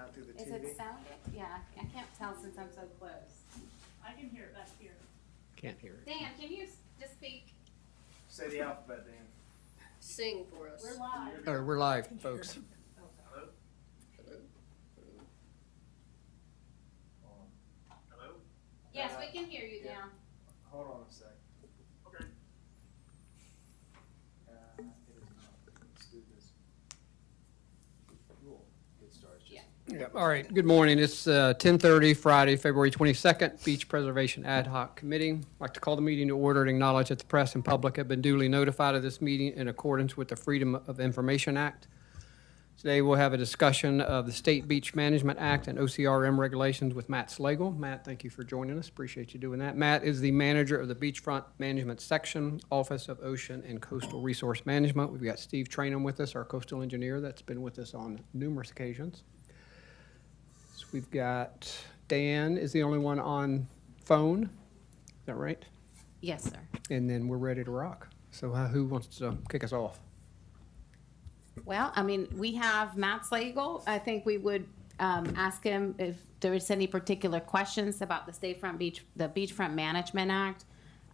not through the Is TV? it sounding? Yeah, I can't tell since I'm so close. I can hear it back here. Can't hear it. Dan, can you just speak? Say the alphabet, Dan. Sing for us. We're live. Oh, we're live, folks. Hello? Hello? Hello? Yes, we can hear you, yeah. Dan. Hold on a sec. Okay. It is not. Let's do this. Cool. Good start. Yeah. Yeah. All right, good morning. It's 10:30, Friday, February 22nd, Beach Preservation Ad Hoc Committee. I'd like to call the meeting to order and acknowledge that the press and public have been duly notified of this meeting in accordance with the Freedom of Information Act. Today, we'll have a discussion of the State Beach Management Act and OCRM regulations with Matt Slagle. Matt, thank you for joining us. Appreciate you doing that. Matt is the manager of the Beachfront Management Section, Office of Ocean and Coastal Resource Management. We've got Steve Trainum with us, our coastal engineer that's been with us on numerous occasions. So we've got Dan is the only one on phone. Is that right? Yes, sir. And then we're ready to rock. So who wants to kick us off? Well, I mean, we have Matt Slagle. I think we would ask him if there is any particular questions about the Beachfront Management Act,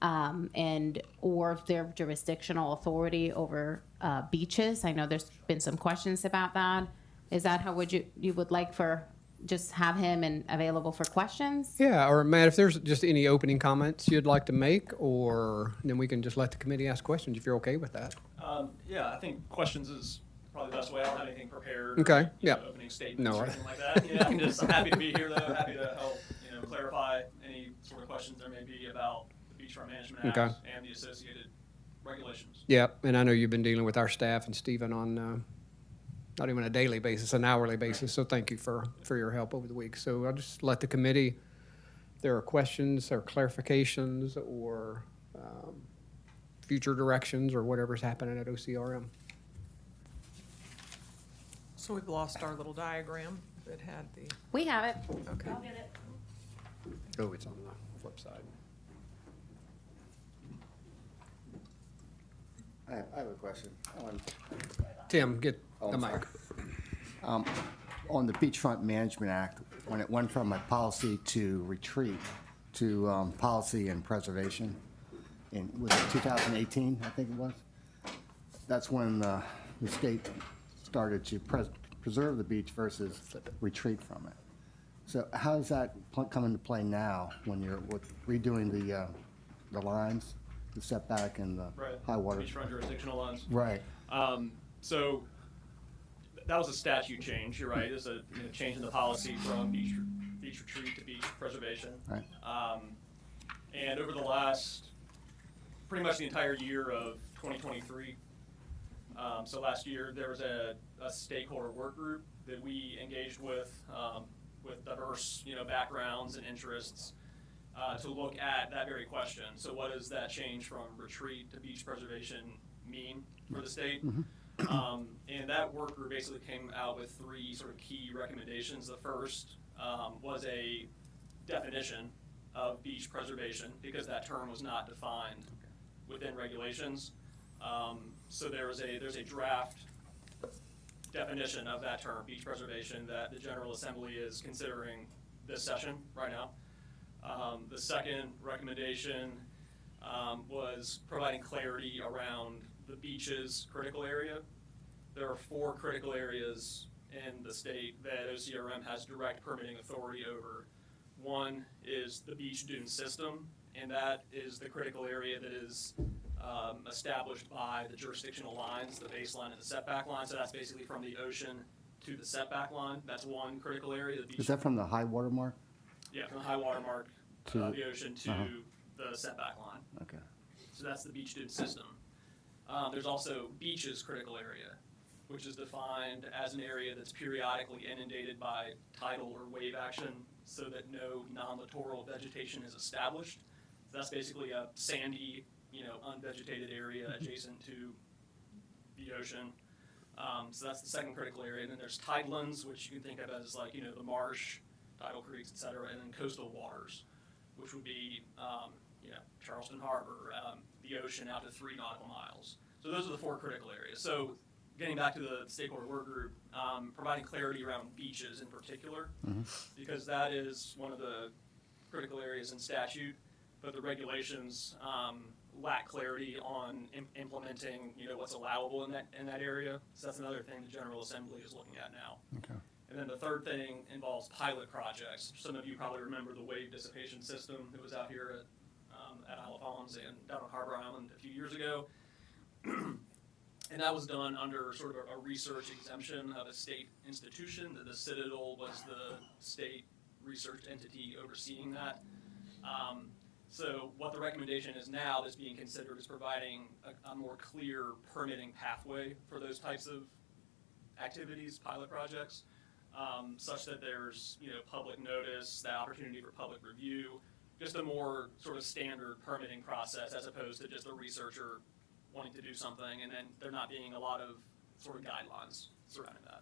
and or if they're jurisdictional authority over beaches. I know there's been some questions about that. Is that how you would like for just have him and available for questions? Yeah, or Matt, if there's just any opening comments you'd like to make, or then we can just let the committee ask questions if you're okay with that. Yeah, I think questions is probably the best way. I don't have anything prepared. Okay, Or, yeah. Opening statements No, or anything like that. Yeah, I'm just happy to be here though. Happy to help, clarify any sort of questions there may be about the Beachfront Management Act Okay. and the associated regulations. Yeah, and I know you've been dealing with our staff and Stephen on not even a daily basis, an hourly basis. So thank you for your help over the week. So I'll just let the committee, if there are questions or clarifications or future directions or whatever's happening at OCRM. So we've lost our little diagram that had the, We have it. okay. I'll get it. Oh, it's on the flip side. I have a question. Tim, get Oh, the I'm mic. On the Beachfront Management Act, when it went from a policy to retreat to policy and preservation was it 2018, I think it was? That's when the state started to preserve the beach versus retreat from it. So how does that come into play now when you're redoing the lines, the setback and the Right. high water? Beachfront jurisdictional lines. Right. So that was a statute change. You're right. It's a change in the policy from beach retreat to beach preservation. Right. And over the last, pretty much the entire year of 2023, so last year there was a stakeholder work group that we engaged with diverse backgrounds and interests to look at that very question. So what does that change from retreat to beach preservation mean for the state? And that work group basically came out with three sort of key recommendations. The first was a definition of beach preservation because that term was not defined within regulations. So there's a draft definition of that term, beach preservation, that the General Assembly is considering this session right now. The second recommendation was providing clarity around the beach's critical area. There are 4 critical areas in the state that OCRM has direct permitting authority over. One is the beach dune system, and that is the critical area that is established by the jurisdictional lines, the baseline and the setback line. So that's basically from the ocean to the setback line. That's one critical area. The beach, Is that from the high water mark? yeah, from the high water mark To- of the ocean to the setback line. Okay. So that's the beach dune system. There's also beaches critical area, which is defined as an area that's periodically inundated by tidal or wave action so that no non-littoral vegetation is established. So that's basically a sandy, unvegetated area adjacent to the ocean. So that's the second critical area. And then there's tidelands, which you can think of as like, the marsh, tidal creeks, et cetera, and then coastal waters, which would be, Charleston Harbor, the ocean out to 3 nautical miles. So those are the 4 critical areas. So getting back to the stakeholder work group, providing clarity around beaches in particular, because that is one of the critical areas in statute, but the regulations lack clarity on implementing, what's allowable in that area. So that's another thing the General Assembly is looking at now. Okay. And then the third thing involves pilot projects. Some of you probably remember the wave dissipation system that was out here at Isle of Palms and down on Harbor Island a few years ago. And that was done under sort of a research exemption of a state institution. The Citadel was the state research entity overseeing that. So what the recommendation is now that's being considered is providing a more clear permitting pathway for those types of activities, pilot projects, such that there's, public notice, the opportunity for public review, just a more sort of standard permitting process as opposed to just a researcher wanting to do something and then there not being a lot of sort of guidelines surrounding that.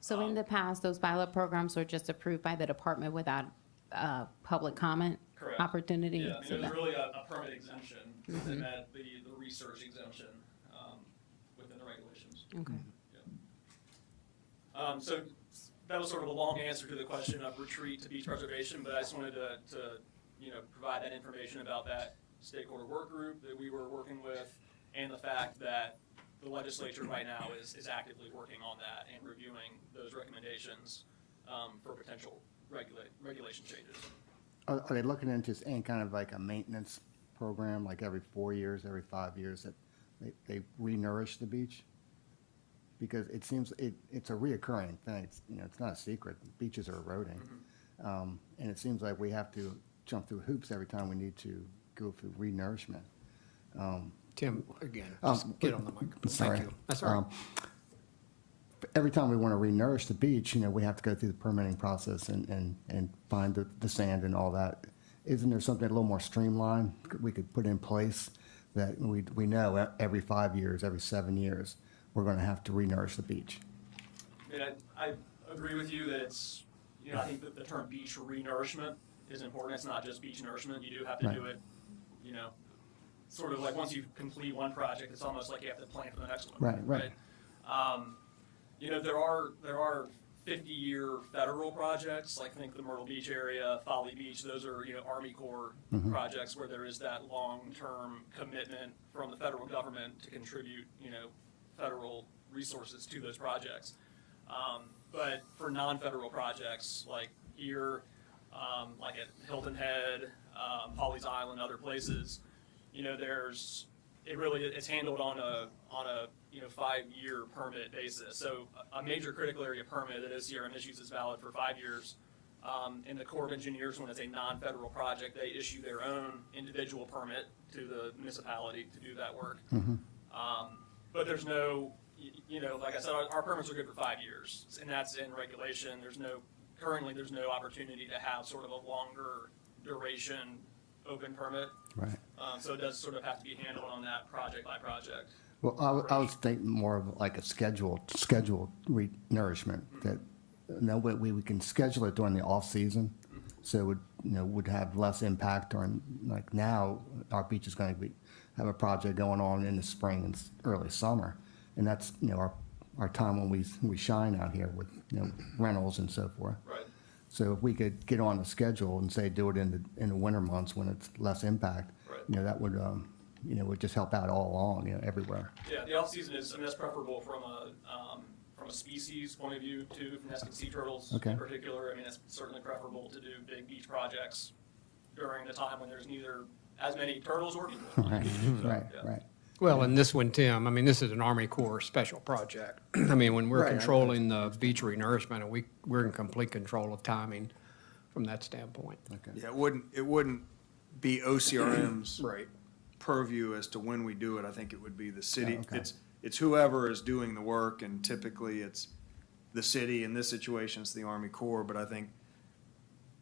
So in the past, those pilot programs were just approved by the department without public comment Correct. opportunity? Yeah, I mean, So it was that- really a permit exemption that met the research exemption within the regulations. Okay. So that was sort of a long answer to the question of retreat to beach preservation, but I just wanted to provide that information about that stakeholder work group that we were working with and the fact that the legislature right now is actively working on that and reviewing those recommendations for potential regulation changes. Are they looking into any kind of like a maintenance program, like every 4 years, every 5 years, that they re-nourish the beach? Because it seems it's a reoccurring thing. It's not a secret. Beaches are eroding. And it seems like we have to jump through hoops every time we need to go through re-nourishment. Tim, again, just get on the mic. Sorry. Thank you. That's all right. Every time we want to re-nourish the beach, we have to go through the permitting process and find the sand and all that. Isn't there something a little more streamlined we could put in place that we know every 5 years, every 7 years, we're going to have to re-nourish the beach? I agree with you that it's, I think that the term beach re-nourishment is important. It's not just beach nourishment. You do have to Right. do it, sort of like once you complete one project, it's almost like you have to plan for the next one. Right. There are 50-year federal projects, like think the Myrtle Beach area, Folly Beach. Those are, Army Corps projects where there is that long-term commitment from the federal government to contribute, federal resources to those projects. But for non-federal projects like here, like at Hilton Head, Pawleys Island, other places, it's handled on a 5-year permit basis. So a major critical area permit that OCRM issues is valid for 5 years. And the Corps of Engineers, when it's a non-federal project, they issue their own individual permit to the municipality to do that work. But there's no, like I said, our permits are good for 5 years, and that's in regulation. Currently there's no opportunity to have sort of a longer duration open permit. Right. So it does sort of have to be handled on that project by project. Well, I was thinking more of like a scheduled re-nourishment, that we can schedule it during the off-season, so it would have less impact on, like now, our beach is going to have a project going on in the spring and early summer, and that's, our time when we shine out here with, rentals and so forth. Right. So if we could get on the schedule and say do it in the winter months when it's less impact, Right. that would, would just help out all along, everywhere. Yeah, the off-season is, that's preferable from a species point of view too, from nesting sea turtles Okay. in particular. I mean, it's certainly preferable to do big beach projects during the time when there's neither as many turtles or people. Right, So, right, yeah. right. Well, and this one, Tim, I mean, this is an Army Corps special project. I mean, when we're Right. controlling the beach renourishment, and we're in complete control of timing from that standpoint. Okay. Yeah, it wouldn't be OCRM's Right. purview as to when we do it. I think it would be the city. Oh, okay. It's whoever is doing the work, and typically it's the city. In this situation, it's the Army Corps, but I think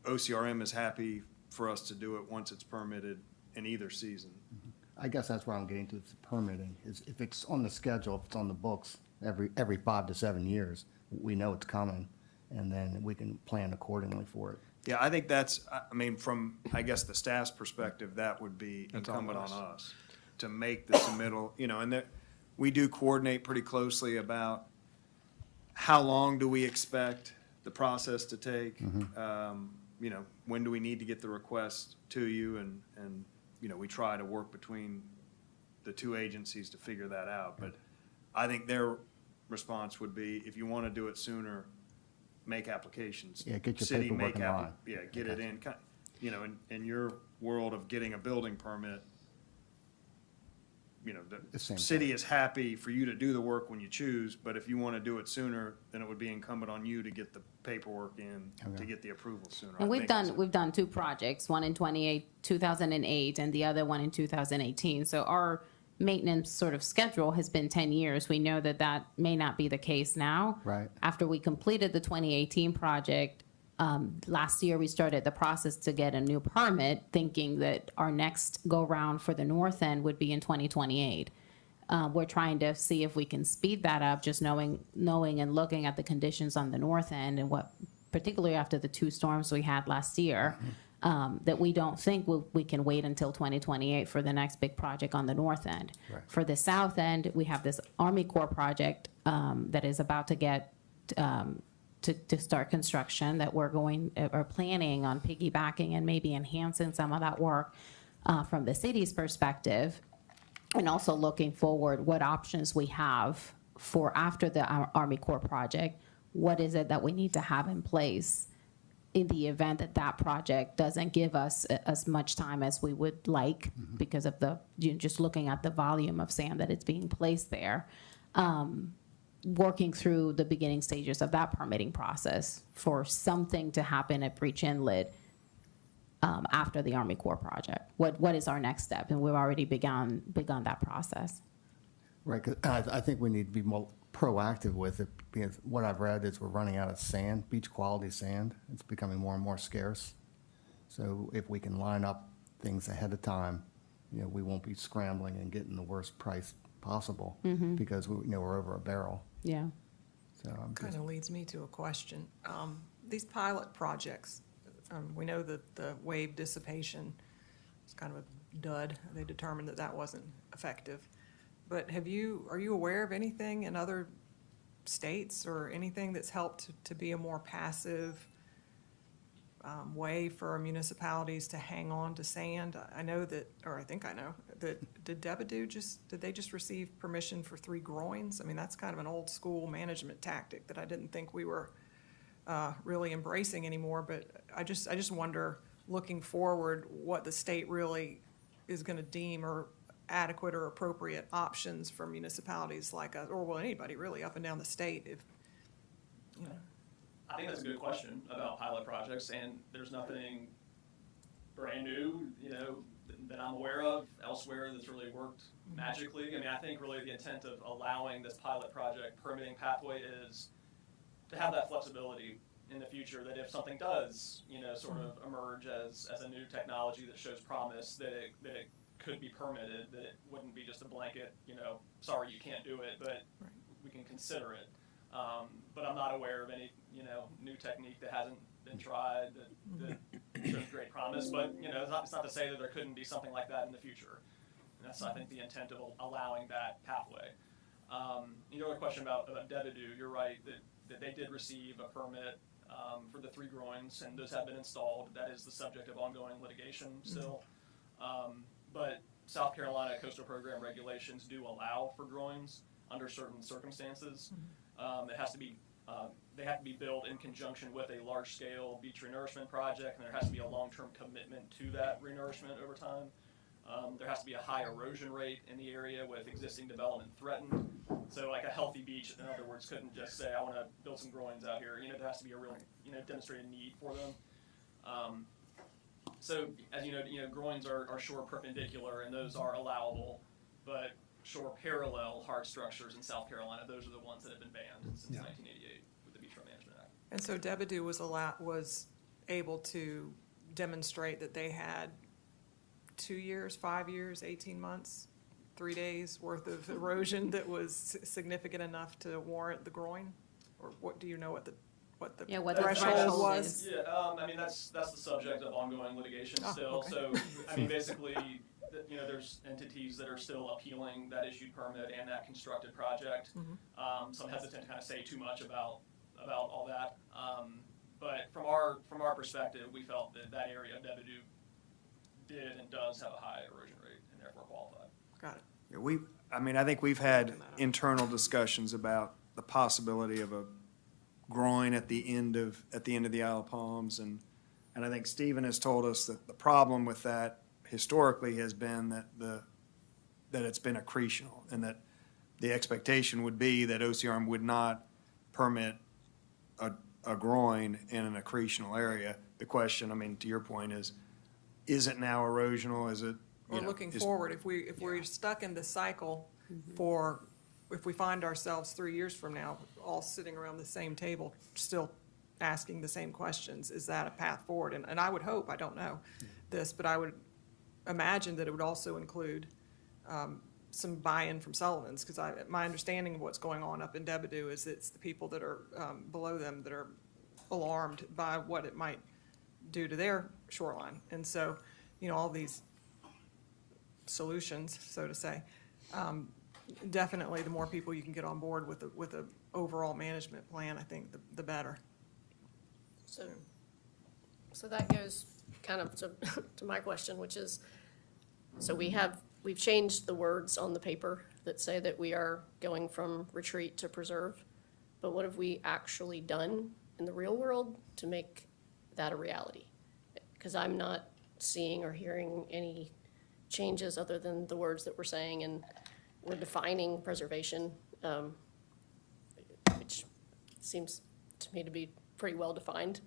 OCRM is happy for us to do it once it's permitted in either season. I guess that's where I'm getting to, is permitting, is if it's on the schedule, if it's on the books, every 5 to 7 years, we know it's coming, and then we can plan accordingly for it. Yeah, I think that's, I mean, from, I guess, the staff's perspective, that would be That's on incumbent on us. us to make the submittal, and we do coordinate pretty closely about how long do we expect the process to take? You know, when do we need to get the request to you? And, you know, we try to work between the two agencies to figure that out. But I think their response would be, if you want to do it sooner, make applications. Yeah, get your City, paperwork make in line. Yeah, get it in. You know, in your world of getting a building permit, you know, The the same city is happy for you to do the work when you choose, but if you want to do it sooner, then it would be incumbent on you to get the paperwork in to Okay. get the approval sooner. And I we've think done, is- we've done two projects, one in 2008, and the other one in 2018. So our maintenance sort of schedule has been 10 years. We know that that may not be the case now. Right. After we completed the 2018 project, last year we started the process to get a new permit, thinking that our next go-round for the north end would be in 2028. We're trying to see if we can speed that up, just knowing and looking at the conditions on the north end and what, particularly after the two storms we had last year, that we don't think we can wait until 2028 for the next big project on the north end. Right. For the south end, we have this Army Corps project that is about to get to start construction, that we're planning on piggybacking and maybe enhancing some of that work from the city's perspective. And also looking forward, what options we have for after the Army Corps project. What is it that we need to have in place in the event that that project doesn't give us as much time as we would like because of just looking at the volume of sand that is being placed there. Working through the beginning stages of that permitting process for something to happen at Breach Inlet after the Army Corps project. What is our next step? And we've already begun that process. Right, 'cause I think we need to be more proactive with it, because what I've read is we're running out of sand, beach quality sand. It's becoming more and more scarce. So if we can line up things ahead of time, you know, we won't be scrambling and getting the worst price possible because we, you know, we're over a barrel. Yeah. So I'm Kind just, of leads me to a question. These pilot projects, we know that the wave dissipation is kind of a dud. They determined that that wasn't effective. But are you aware of anything in other states or anything that's helped to be a more passive way for municipalities to hang on to sand? I know that, or I think I know, that did they just receive permission for 3 groins? I mean, that's kind of an old school management tactic that I didn't think we were really embracing anymore. But I just wonder, looking forward, what the state really is gonna deem or adequate or appropriate options for municipalities like us, or well, anybody really up and down the state, if, you know. I think that's a good question about pilot projects, and there's nothing brand new, you know, that I'm aware of elsewhere that's really worked magically. I mean, I think really the intent of allowing this pilot project permitting pathway is to have that flexibility in the future, that if something does, you know, sort of emerge as a new technology that shows promise, that it could be permitted, that it wouldn't be just a blanket, you know, sorry, you can't do it, but we can consider it. But I'm not aware of any, you know, new technique that hasn't been tried that shows great promise. But, you know, it's not to say that there couldn't be something like that in the future. And that's, I think, the intent of allowing that pathway. You know, a question about Devidu, you're right, that they did receive a permit for the 3 groins, and those have been installed. That is the subject of ongoing litigation still. But South Carolina coastal program regulations do allow for groins under certain circumstances. They have to be built in conjunction with a large-scale beach renourishment project, and there has to be a long-term commitment to that renourishment over time. There has to be a high erosion rate in the area with existing development threatened. So like a healthy beach, in other words, couldn't just say, I want to build some groins out here. You know, there has to be a real, you know, demonstrated need for them. So as you know, groins are shore perpendicular, and those are allowable, but shore parallel hard structures in South Carolina, those are the ones that have been banned since 1988 with the Beachfront Management Act. And so Devidu was able to demonstrate that they had 2 years, 5 years, 18 months, 3 days worth of erosion that was significant enough to warrant the groin? Or what, do you know what the what the threshold threshold was? is. Yeah, I mean, that's the subject of ongoing litigation Oh, still. okay. So, I mean, basically, you know, there's entities that are still appealing that issued permit and that constructed project. So I'm hesitant to kind of say too much about all that. But from our perspective, we felt that that area of Devido did and does have a high erosion rate and therefore qualified. Got it. Yeah, I think we've had internal discussions about the possibility of a groin at the end of the Isle of Palms, and I think Stephen has told us that the problem with that historically has been that it's been accretional, and that the expectation would be that OCRM would not permit a groin in an accretional area. The question, I mean, to your point, is it now erosional? Is it, Or looking forward, if we're stuck in the cycle if we find ourselves 3 years from now, all sitting around the same table, still asking the same questions, is that a path forward? And I would hope, I don't know this, but I would imagine that it would also include some buy-in from Sullivan's, because my understanding of what's going on up in Devido is it's the people that are below them that are alarmed by what it might do to their shoreline. And so, you know, all these solutions, so to say, definitely the more people you can get on board with a overall management plan, I think the better. So that goes kind of to my question, which is, so we've changed the words on the paper that say that we are going from retreat to preserve, but what have we actually done in the real world to make that a reality? Because I'm not seeing or hearing any changes other than the words that we're saying, and we're defining preservation, which seems to me to be pretty well defined.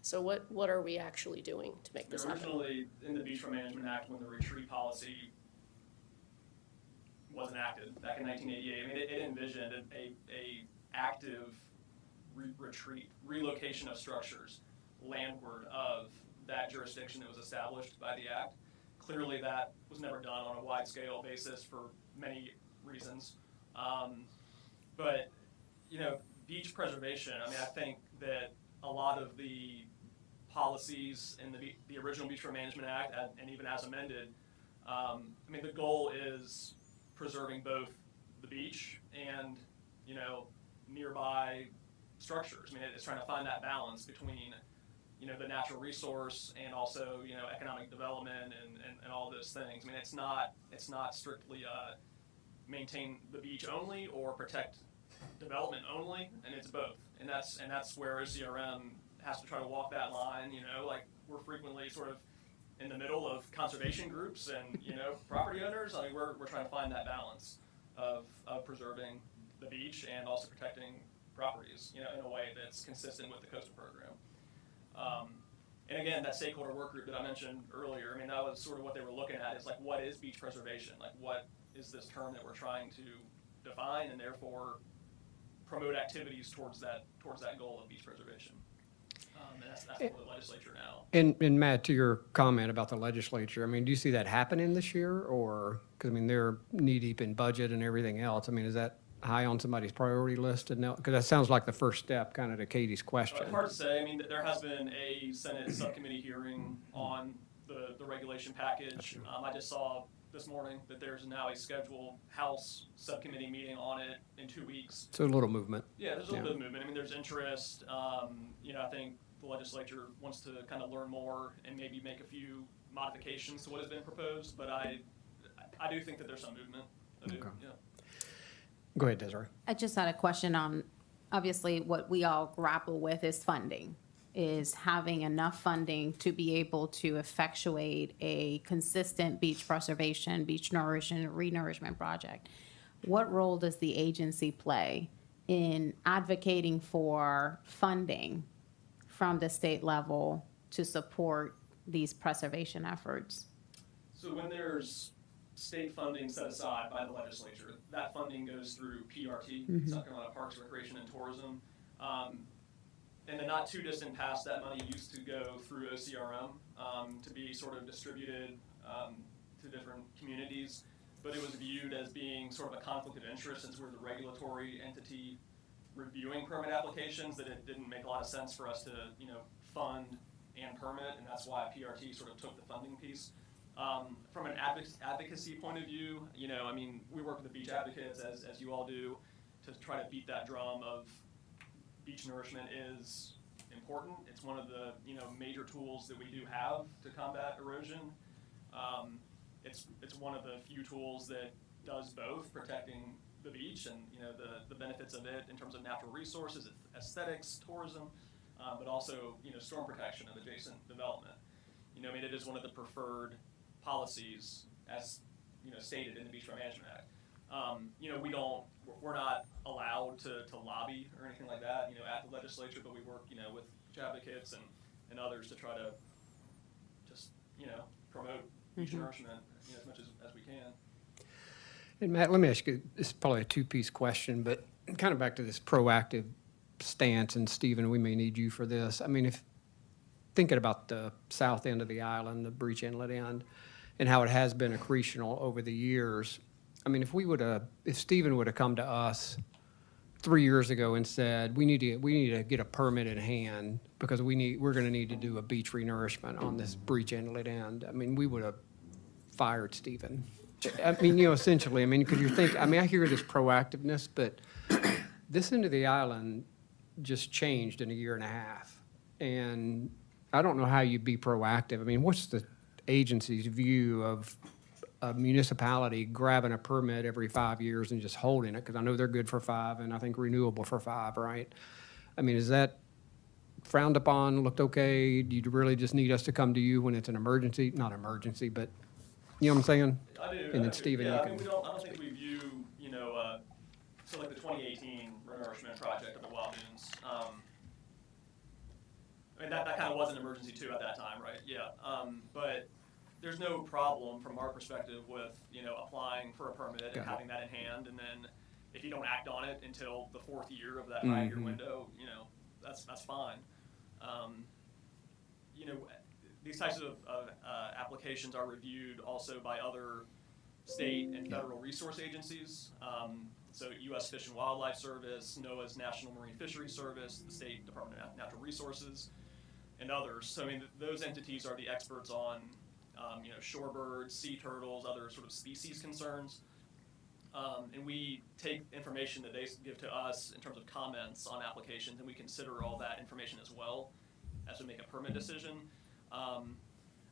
So what are we actually doing to make this happen? Originally, in the Beachfront Management Act, when the retreat policy was enacted back in 1988, I mean, it envisioned a active retreat, relocation of structures landward of that jurisdiction that was established by the act. Clearly, that was never done on a wide-scale basis for many reasons. But, you know, beach preservation, I mean, I think that a lot of the policies in the original Beachfront Management Act, and even as amended, I mean, the goal is preserving both the beach and, you know, nearby structures. I mean, it's trying to find that balance between, you know, the natural resource and also, you know, economic development and all those things. I mean, it's not strictly maintain the beach only or protect development only, and it's both. And that's where OCRM has to try to walk that line. You know, like, we're frequently sort of in the middle of conservation groups and, you know, property owners. I mean, we're trying to find that balance of preserving the beach and also protecting properties, you know, in a way that's consistent with the coastal program. And again, that stakeholder work group that I mentioned earlier, I mean, that was sort of what they were looking at, is like, what is beach preservation? Like, what is this term that we're trying to define, and therefore promote activities towards that goal of beach preservation? And that's for the legislature now. And Matt, to your comment about the legislature, I mean, do you see that happening this year? Or, because, I mean, they're knee-deep in budget and everything else. I mean, is that high on somebody's priority list? Because that sounds like the first step, kind of to Katie's question. It's hard to say. I mean, there has been a Senate subcommittee hearing on the regulation package. I just saw this morning that there's now a scheduled House subcommittee meeting on it in 2 weeks. So a little movement. Yeah, there's a little bit of movement. I mean, there's interest. You know, I think the legislature wants to kind of learn more and maybe make a few modifications to what has been proposed. But I do think that there's some movement. Okay. Yeah. Go ahead, Desiree. I just had a question on, obviously, what we all grapple with is funding, is having enough funding to be able to effectuate a consistent beach preservation, beach nourishment, renourishment project. What role does the agency play in advocating for funding from the state level to support these preservation efforts? So when there's state funding set aside by the legislature, that funding goes through PRT, South Carolina Parks, Recreation, and Tourism. In the not too distant past, that money used to go through OCRM to be sort of distributed to different communities, but it was viewed as being sort of a conflict of interest, since we're the regulatory entity reviewing permit applications, that it didn't make a lot of sense for us to, you know, fund and permit, and that's why PRT sort of took the funding piece. From an advocacy point of view, you know, I mean, we work with the beach advocates, as you all do, to try to beat that drum of beach nourishment is important. It's one of the, you know, major tools that we do have to combat erosion. It's one of the few tools that does both, protecting the beach and, you know, the benefits of it in terms of natural resources, aesthetics, tourism, but also, you know, storm protection of adjacent development. You know, I mean, it is one of the preferred policies as, you know, stated in the Beachfront Management Act. You know, we're not allowed to lobby or anything like that, you know, at the legislature, but we work, you know, with beach advocates and others to try to just, you know, promote beach nourishment, you know, as much as we can. And Matt, let me ask you, this is probably a two-piece question, but kind of back to this proactive stance, and Stephen, we may need you for this. I mean, if thinking about the south end of the island, the breach inlet end, and how it has been accretional over the years, I mean, if Stephen would have come to us 3 years ago and said, we need to get a permit in hand because we're going to need to do a beach renourishment on this breach inlet end, I mean, we would have fired Stephen. I mean, you know, essentially, I mean, because I hear this proactiveness, but this end of the island just changed in a year and a half. And I don't know how you'd be proactive. I mean, what's the agency's view of a municipality grabbing a permit every 5 years and just holding it? Because I know they're good for 5 and I think renewable for 5, right? I mean, is that frowned upon, looked okay? Do you really just need us to come to you when it's an emergency? Not emergency, but you know what I'm saying? I do. And then Stephen, yeah, you I can. mean, I don't think we view, you know, so like the 2018 renourishment project of the Wild Dunes. I mean, that kind of was an emergency too at that time, right? Yeah. But there's no problem from our perspective with, you know, applying for a permit and having that in hand, and then if you don't act on it until the 4th year of that 5-year window, you know, that's fine. You know, these types of applications are reviewed also by other state and federal resource agencies. So U.S. Fish and Wildlife Service, NOAA's National Marine Fisheries Service, the State Department of Natural Resources, and others. So I mean, those entities are the experts on, you know, shorebirds, sea turtles, other sort of species concerns. And we take information that they give to us in terms of comments on applications, and we consider all that information as well as we make a permit decision.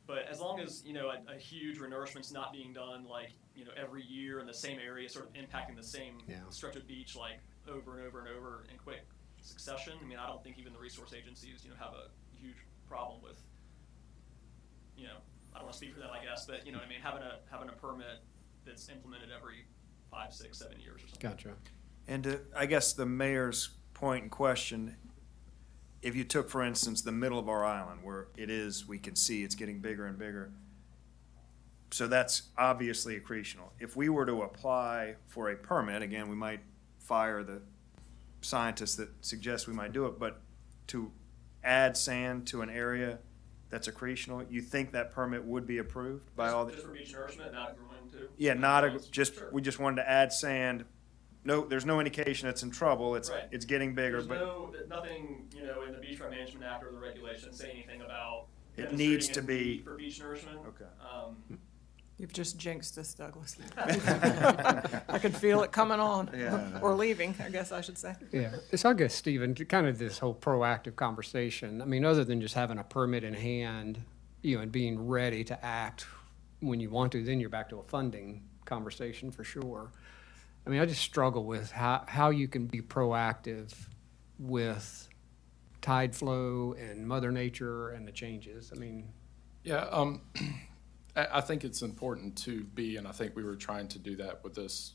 But as long as, you know, a huge renourishment's not being done, like, you know, every year in the same area, sort of impacting the same stretch of beach, like, over and over and over in quick succession, I mean, I don't think even the resource agencies, you know, have a huge problem with, you know, I don't want to speak for them, I guess, but, you know what I mean, having a permit that's implemented every 5, 6, 7 years or something. Gotcha. And I guess the mayor's point in question, if you took, for instance, the middle of our island where it is, we can see it's getting bigger and bigger. So that's obviously accretional. If we were to apply for a permit, again, we might fire the scientists that suggest we might do it, but to add sand to an area that's accretional, you think that permit would be approved by all the? Just for beach nourishment, not growing too? Yeah, we just wanted to add sand. No, there's no indication it's in trouble. It's getting bigger, There's nothing, you know, in the Beachfront Management Act or the regulations say anything about it needs to demonstrating a be need for beach nourishment. Okay. You've just jinxed us, Douglas. I could feel it coming on, or leaving, I guess I should say. Yeah, so I guess, Stephen, to kind of this whole proactive conversation, I mean, other than just having a permit in hand, you know, and being ready to act when you want to, then you're back to a funding conversation for sure. I mean, I just struggle with how you can be proactive with tide flow and Mother Nature and the changes. I mean. Yeah, I think it's important to be, and I think we were trying to do that with this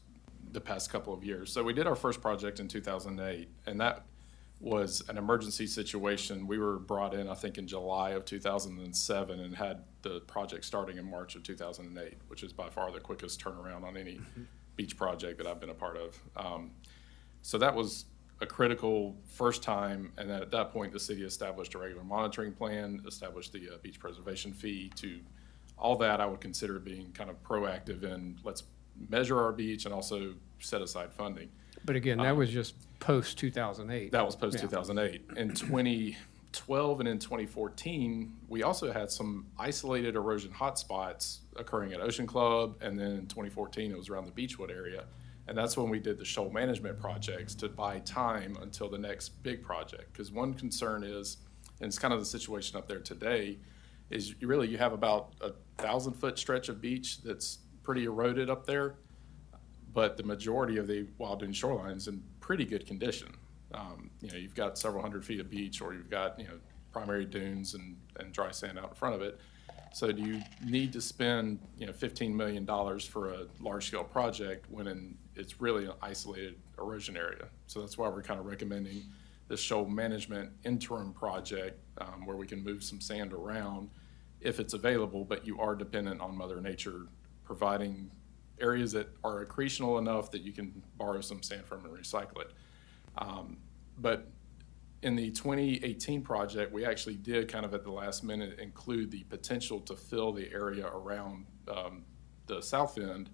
the past couple of years. So we did our first project in 2008, and that was an emergency situation. We were brought in, I think, in July of 2007 and had the project starting in March of 2008, which is by far the quickest turnaround on any beach project that I've been a part of. So that was a critical first time, and then at that point the city established a regular monitoring plan, established the beach preservation fee. To all that I would consider being kind of proactive in let's measure our beach and also set aside funding. But again, that was just post 2008. That was post 2008. In 12 and in 2014, we also had some isolated erosion hotspots occurring at Ocean Club, and then in 2014, it was around the Beechwood area. And that's when we did the shoal management projects to buy time until the next big project. Because one concern is, and it's kind of the situation up there today, is you have about 1,000-foot stretch of beach that's pretty eroded up there, but the majority of the wild dune shoreline is in pretty good condition. You've got several hundred feet of beach, or you've got, primary dunes and dry sand out in front of it. So do you need to spend, $15 million for a large-scale project when it's really an isolated erosion area? So that's why we're kind of recommending this shoal management interim project, where we can move some sand around if it's available, but you are dependent on Mother Nature providing areas that are accretional enough that you can borrow some sand from and recycle it. But in the 2018 project, we actually did kind of at the last minute include the potential to fill the area around the south end,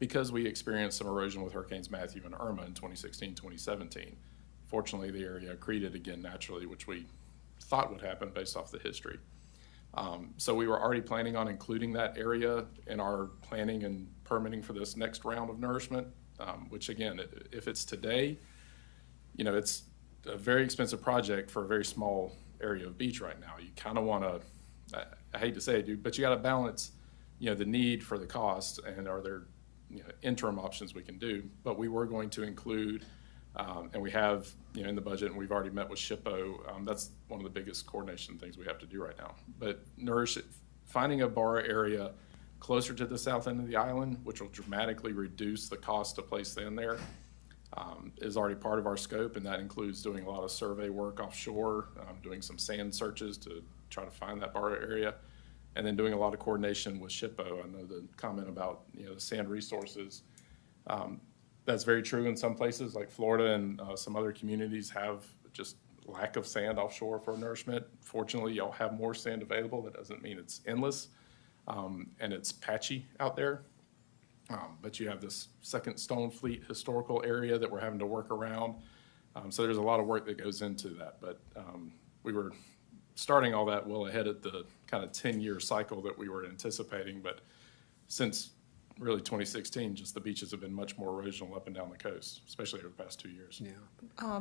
because we experienced some erosion with Hurricanes Matthew and Irma in 2016, 2017. Fortunately, the area accreted again naturally, which we thought would happen based off the history. So we were already planning on including that area in our planning and permitting for this next round of nourishment, which again, if it's today, it's a very expensive project for a very small area of beach right now. You kind of want to, I hate to say it, dude, but you got to balance, the need for the cost, and are there, interim options we can do. But we were going to include, and we have, in the budget, and we've already met with SHPO. That's one of the biggest coordination things we have to do right now. But finding a borrow area closer to the south end of the island, which will dramatically reduce the cost to place sand there, is already part of our scope, and that includes doing a lot of survey work offshore, doing some sand searches to try to find that borrow area, and then doing a lot of coordination with SHPO. I know the comment about the sand resources. That's very true in some places, like Florida and some other communities have just lack of sand offshore for nourishment. Fortunately, y'all have more sand available. That doesn't mean it's endless, and it's patchy out there. But you have this Second Stone Fleet historical area that we're having to work around. So there's a lot of work that goes into that. But we were starting all that well ahead of the kind of 10-year cycle that we were anticipating. But since really 2016, just the beaches have been much more erosional up and down the coast, especially over the past 2 years. Yeah.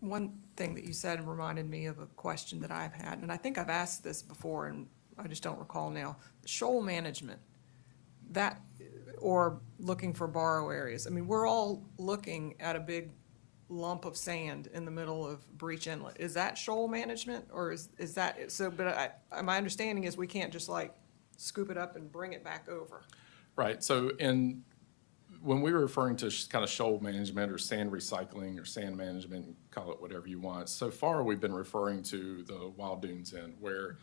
One thing that you said reminded me of a question that I've had, and I think I've asked this before, and I just don't recall now. Shoal management, that, or looking for borrow areas. I mean, we're all looking at a big lump of sand in the middle of Breach Inlet. Is that shoal management, or is that, so, but my understanding is we can't just like scoop it up and bring it back over. Right, so when we were referring to kind of shoal management or sand recycling or sand management, call it whatever you want, so far we've been referring to the wild dunes end, where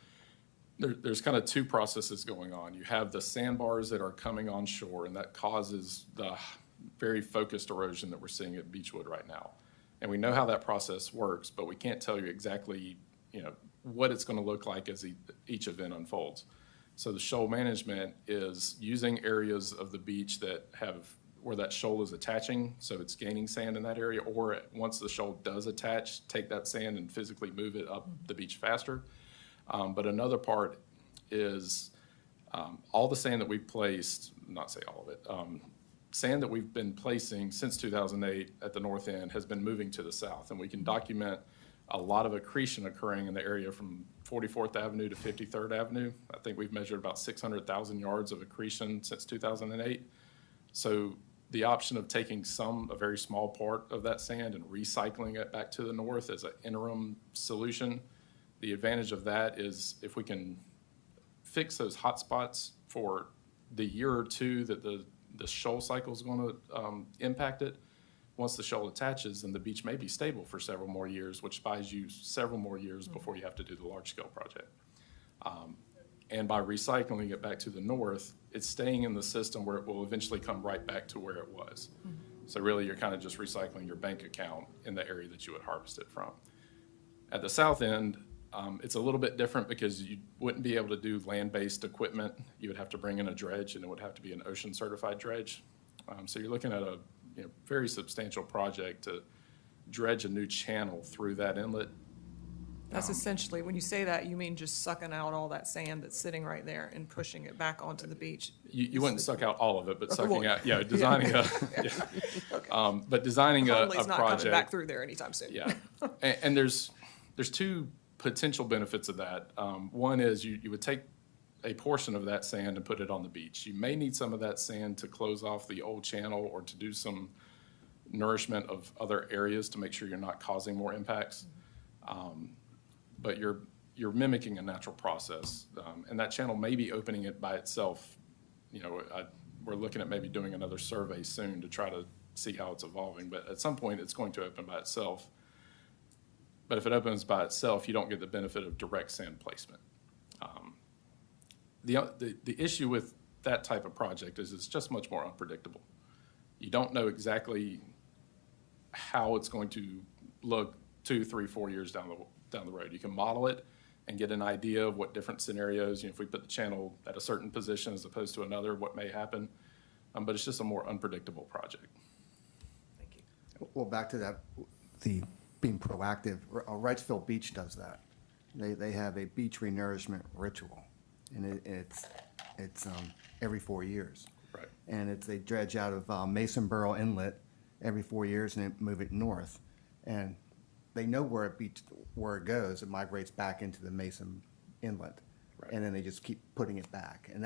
there's kind of two processes going on. You have the sandbars that are coming on shore, and that causes the very focused erosion that we're seeing at Beechwood right now. And we know how that process works, but we can't tell you exactly, what it's going to look like as each event unfolds. So the shoal management is using areas of the beach that have where that shoal is attaching, so it's gaining sand in that area, or once the shoal does attach, take that sand and physically move it up the beach faster. But another part is all the sand that we've placed, not say all of it, sand that we've been placing since 2008 at the north end has been moving to the south, and we can document a lot of accretion occurring in the area from 44th Avenue to 53rd Avenue. I think we've measured about 600,000 yards of accretion since 2008. So the option of taking a very small part of that sand and recycling it back to the north as an interim solution, the advantage of that is if we can fix those hot spots for the year or two that the shoal cycle is going to impact it, once the shoal attaches, then the beach may be stable for several more years, which buys you several more years before you have to do the large-scale project. And by recycling it back to the north, it's staying in the system where it will eventually come right back to where it was. So really, you're kind of just recycling your bank account in the area that you would harvest it from. At the south end, it's a little bit different because you wouldn't be able to do land-based equipment. You would have to bring in a dredge, and it would have to be an ocean-certified dredge. So you're looking at a very substantial project to dredge a new channel through that inlet. That's essentially, when you say that, you mean just sucking out all that sand that's sitting right there and pushing it back onto the beach? You wouldn't suck out all of it, but Okay, sucking well, out, designing a, but designing a Conley's not coming back project. through there anytime soon. Yeah, and there's two potential benefits of that. One is you would take a portion of that sand and put it on the beach. You may need some of that sand to close off the old channel or to do some nourishment of other areas to make sure you're not causing more impacts. But you're mimicking a natural process, and that channel may be opening it by itself. We're looking at maybe doing another survey soon to try to see how it's evolving, but at some point it's going to open by itself. But if it opens by itself, you don't get the benefit of direct sand placement. The issue with that type of project is it's just much more unpredictable. You don't know exactly how it's going to look 2, 3, 4 years down the road. You can model it and get an idea of what different scenarios, if we put the channel at a certain position as opposed to another, what may happen. But it's just a more unpredictable project. Thank you. Well, back to that, the being proactive, Wrightsville Beach does that. They have a beach renourishment ritual, and it's every 4 years. Right. And they dredge out of Mason Borough Inlet every 4 years and they move it north. And they know where it goes. It migrates back into the Mason Inlet. Right. And then they just keep putting it back. And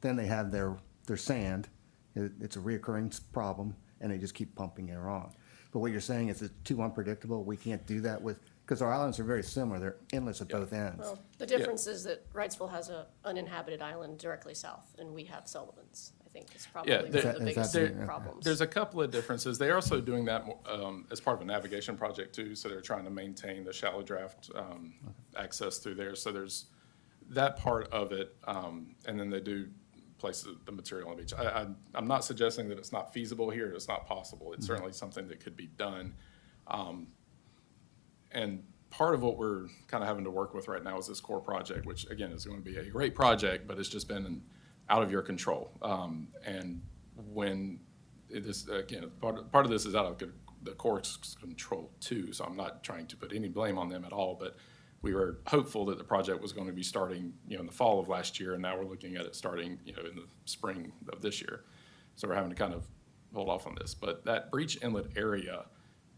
then they have their sand. It's a reoccurring problem, and they just keep pumping it on. But what you're saying is it's too unpredictable. We can't do that because our islands are very similar. They're inlets at both ends. Well, the difference is that Wrightsville has a uninhabited island directly south, and we have Sullivan's. I think is probably Yeah, one there- of the biggest there- problems. There's a couple of differences. They're also doing that as part of a navigation project too, so they're trying to maintain the shallow draft access through there. So there's that part of it, and then they do place the material on the beach. I'm not suggesting that it's not feasible here, it's not possible. It's certainly something that could be done. And part of what we're kind of having to work with right now is this core project, which again is going to be a great project, but it's just been out of your control. And when it is, again, part of this is out of the court's control too, so I'm not trying to put any blame on them at all, but we were hopeful that the project was going to be starting, in the fall of last year, and now we're looking at it starting, in the spring of this year. So we're having to kind of hold off on this. But that breach inlet area,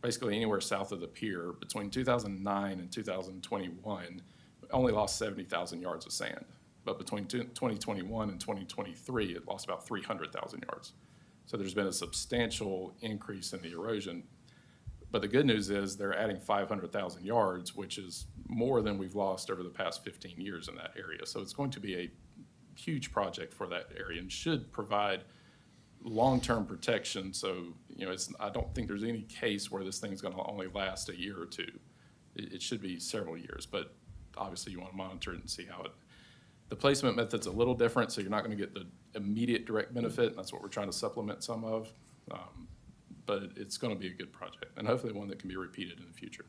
basically anywhere south of the pier, between 2009 and 2021, only lost 70,000 yards of sand. But between 2021 and 2023, it lost about 300,000 yards. So there's been a substantial increase in the erosion. But the good news is they're adding 500,000 yards, which is more than we've lost over the past 15 years in that area. So it's going to be a huge project for that area and should provide long-term protection. So, I don't think there's any case where this thing's going to only last a year or two. It should be several years, but obviously you want to monitor it and see how the placement method's a little different, so you're not going to get the immediate direct benefit, and that's what we're trying to supplement some of. But it's going to be a good project, and hopefully one that can be repeated in the future.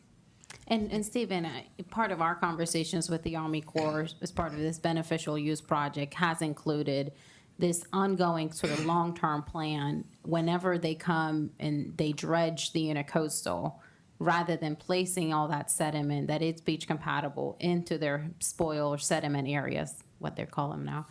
And Stephen, part of our conversations with the Army Corps as part of this beneficial use project has included this ongoing sort of long-term plan. Whenever they come and they dredge the intercoastal, rather than placing all that sediment that is beach compatible into their spoil or sediment areas, what they call them now,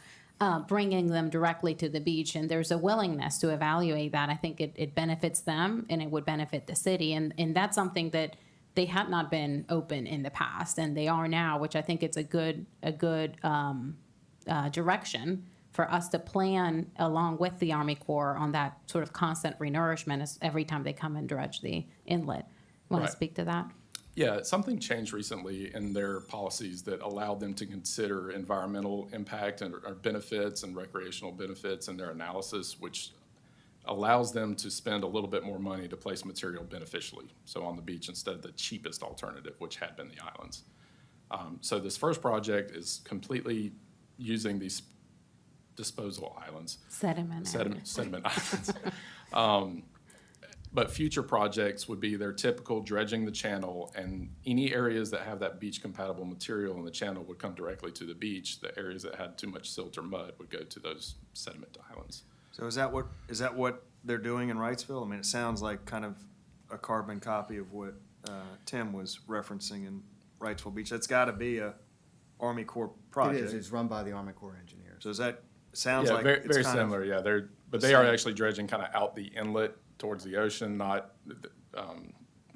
bringing them directly to the beach. And there's a willingness to evaluate that. I think it benefits them and it would benefit the city. And that's something that they had not been open in the past, and they are now, which I think it's a good direction for us to plan along with the Army Corps on that sort of constant renourishment as every time they come and dredge the inlet. Want Right. to speak to that? Yeah, something changed recently in their policies that allowed them to consider environmental impact and or benefits and recreational benefits in their analysis, which allows them to spend a little bit more money to place material beneficially, so on the beach instead of the cheapest alternative, which had been the islands. So this first project is completely using these disposal islands. Sediment. Sediment islands. But future projects would be their typical dredging the channel, and any areas that have that beach-compatible material in the channel would come directly to the beach. The areas that had too much silt or mud would go to those sediment islands. So is that what they're doing in Wrightsville? I mean, it sounds like kind of a carbon copy of what Tim was referencing Wrightsville Beach. That's gotta be a Army Corps It project. is, it's run by the Army Corps of Engineers. So is that, sounds Yeah, like very, it's very kind of. similar, yeah, but the they are same. actually dredging kind of out the inlet towards the ocean, not,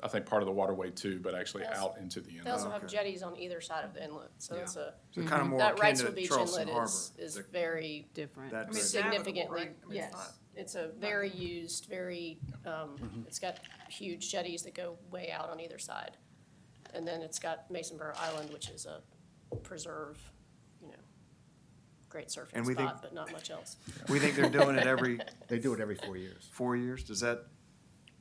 I think part of the waterway too, but actually Yes. out into the They inlet. also have Okay. jetties on either side of the inlet, so Yeah. it's a, So kind of more that akin to Wrightsville Beach Charleston inlet Harbor. is The- very Different. that I mean, bit. it's navigable, significantly, right? I mean, it's yes. not- It's a very used, very, it's got huge jetties that go way out on either side. And then it's got Masonboro Island, which is a preserve, you know, great surfing And we think- spot, but not much else. We think they're doing it every They do it every 4 years. 4 years? Does that,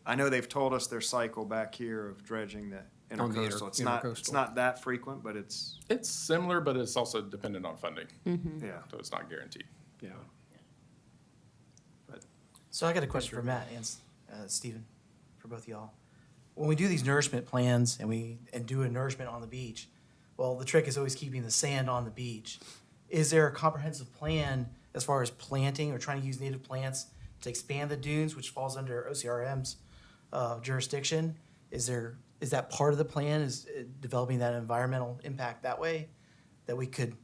I know they've told us their cycle back here of dredging the On the intercoastal. It's not intercoastal. that frequent, but it's, It's similar, but it's also dependent on funding, yeah. so it's not guaranteed. Yeah. So I got a question for Matt and Stephen, for both of y'all. When we do these nourishment plans and do a nourishment on the beach, well, the trick is always keeping the sand on the beach. Is there a comprehensive plan as far as planting or trying to use native plants to expand the dunes, which falls under OCRM's jurisdiction? Is that part of the plan, is developing that environmental impact that way? That we could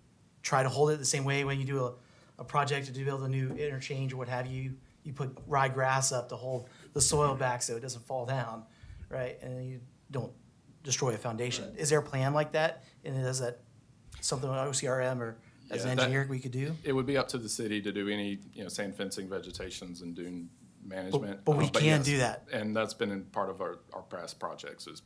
try to hold it the same way when you do a project to build a new interchange or what have you, you put ryegrass up to hold the soil back so it doesn't fall down, right? And then you don't destroy a foundation. Is there a plan like that? And is that something with OCRM or as an Yeah, that- engineer we could do? It would be up to the city to do any, sand fencing, vegetations, and dune management. But we But can yes, do that. And that's been in part of our past projects, is